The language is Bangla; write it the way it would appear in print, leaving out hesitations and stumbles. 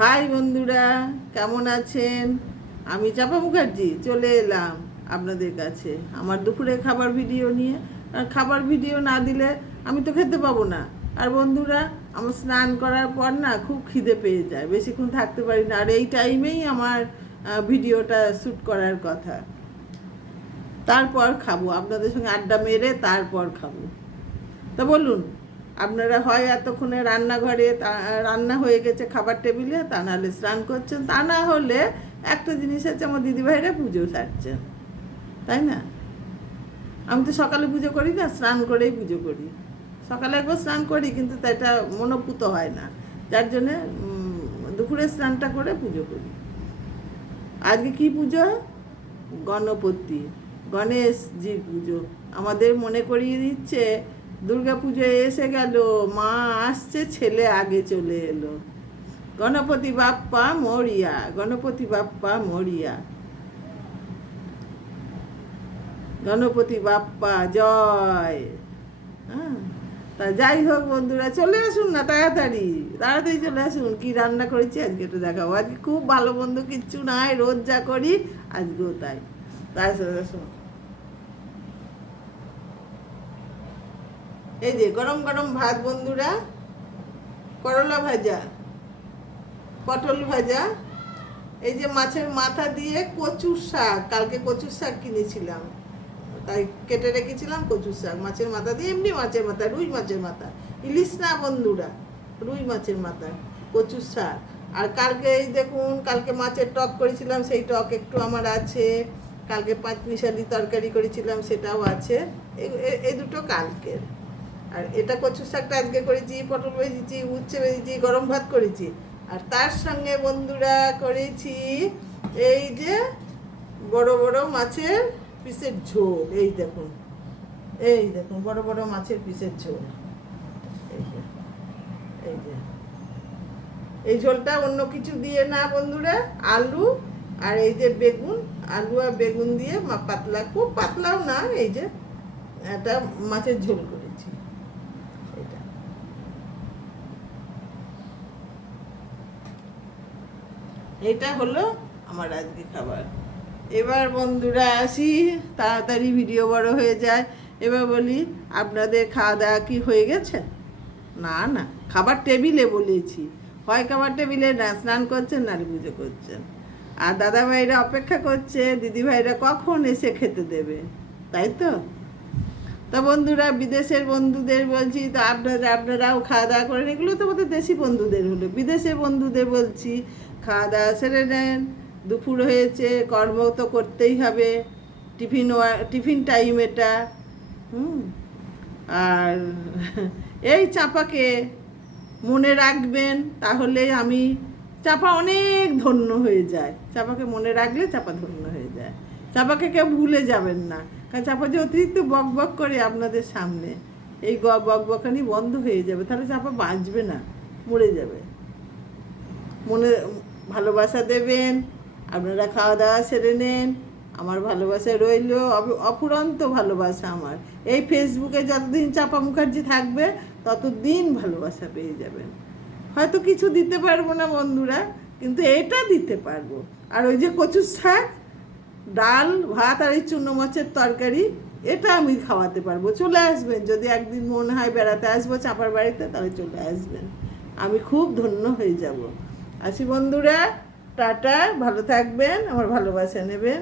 হাই বন্ধুরা, কেমন আছেন? আমি চাপা মুখার্জি চলে এলাম আপনাদের কাছে আমার দুপুরে খাবার ভিডিও নিয়ে। আর খাবার ভিডিও না দিলে আমি তো খেতে পাবো না। আর বন্ধুরা, আমার স্নান করার পর না খুব খিদে পেয়ে যায়, বেশিক্ষণ থাকতে পারি না। আর এই টাইমেই আমার ভিডিওটা শ্যুট করার কথা। তারপর খাবো, আপনাদের সঙ্গে আড্ডা মেরে তারপর খাবো। তা বলুন, আপনারা হয় এতক্ষণে রান্নাঘরে রান্না হয়ে গেছে খাবার টেবিলে, তা নাহলে স্নান করছেন, তা না হলে একটা জিনিস আছে, আমার দিদিভাইরা পুজো সারছেন, তাই না? আমি তো সকালে পুজো করি না, স্নান করেই পুজো করি। সকালে একবার স্নান করি, কিন্তু এটা মনোপুত হয় না, যার জন্যে দুপুরে স্নানটা করে পুজো করি। আজকে কি পুজো? গণপতি, গণেশজির পুজো। আমাদের মনে করিয়ে দিচ্ছে দুর্গা পুজো এসে গেল, মা আসছে, ছেলে আগে চলে এলো। গণপতি বাপ্পা মরিয়া, গণপতি বাপ্পা মরিয়া, গণপতি বাপ্পা জয়। হ্যাঁ, তা যাই হোক বন্ধুরা, চলে আসুন না, তাড়াতাড়ি তাড়াতাড়ি চলে আসুন। কি রান্না করেছি আজকে একটু দেখাবো। আজকে খুব ভালো বন্ধু কিচ্ছু নাই, রোজ যা করি আজকেও তাই। তাই চলে আসুন। এই যে গরম গরম ভাত বন্ধুরা, করলা ভাজা, পটল ভাজা, এই যে মাছের মাথা দিয়ে কচুর শাক, কালকে কচুর শাক কিনেছিলাম, তাই কেটে রেখেছিলাম কচুর শাক। মাছের মাথা দিয়ে, এমনি মাছের মাথা, রুই মাছের মাথা, ইলিশ না বন্ধুরা, রুই মাছের মাথা, কচুর শাক। আর কালকে এই দেখুন, কালকে মাছের টক করেছিলাম, সেই টক একটু আমার আছে। কালকে পাঁচমিশালি তরকারি করেছিলাম, সেটাও আছে। এই দুটো কালকের। আর এটা কচুর শাকটা আজকে করেছি, পটল ভেজেছি, উচ্ছে ভেজেছি, গরম ভাত করেছি। আর তার সঙ্গে বন্ধুরা করেছি এই যে বড় বড় মাছের পিসের ঝোল। এই দেখুন, এই দেখুন বড় বড় মাছের পিসের ঝোল। এই যে, এই যে এই ঝোলটা অন্য কিছু দিয়ে না বন্ধুরা, আলু আর এই যে বেগুন, আলু আর বেগুন দিয়ে পাতলা, খুব পাতলাও না, এই যে একটা মাছের ঝোল করেছি। এটা এটা হলো আমার আজকে খাবার। এবার বন্ধুরা আসি, তাড়াতাড়ি ভিডিও বড় হয়ে যায়। এবার বলি, আপনাদের খাওয়া দাওয়া কি হয়ে গেছে? না না, খাবার টেবিলে বলেছি, হয় খাবার টেবিলে না স্নান করছেন না পুজো করছেন। আর দাদাভাইরা অপেক্ষা করছে দিদিভাইরা কখন এসে খেতে দেবে, তাই তো? তা বন্ধুরা, বিদেশের বন্ধুদের বলছি, তো আপনারাও খাওয়া দাওয়া করেন। এগুলো তো আমাদের দেশি বন্ধুদের হলো। বিদেশের বন্ধুদের বলছি, খাওয়া দাওয়া সেরে নেন। দুপুর হয়েছে, কর্ম তো করতেই হবে, টিফিন টাইম এটা। আর এই চাপাকে মনে রাখবেন, তাহলে আমি, চাপা অনেক ধন্য হয়ে যায়। চাপাকে মনে রাখলে চাপা ধন্য হয়ে যায়। চাপাকে কেউ ভুলে যাবেন না, কারণ চাপা যে অতিরিক্ত বক বক করে আপনাদের সামনে, এই বক বকানি বন্ধ হয়ে যাবে, তাহলে চাপা বাঁচবে না, মরে যাবে। মনে ভালোবাসা দেবেন। আপনারা খাওয়া দাওয়া সেরে নেন। আমার ভালোবাসা রইল, অফুরন্ত ভালোবাসা আমার। এই ফেসবুকে যতদিন চাপা মুখার্জি থাকবে ততদিন ভালোবাসা পেয়ে যাবেন। হয়তো কিছু দিতে পারবো না বন্ধুরা, কিন্তু এটা দিতে পারবো। আর ওই যে কচুর শাক, ডাল ভাত আর এই চুনো মাছের তরকারি, এটা আমি খাওয়াতে পারবো। চলে আসবেন, যদি একদিন মনে হয় বেড়াতে আসবো চাপার বাড়িতে, তাহলে চলে আসবেন, আমি খুব ধন্য হয়ে যাব। আসি বন্ধুরা, টাটা, ভালো থাকবেন, আমার ভালোবাসা নেবেন।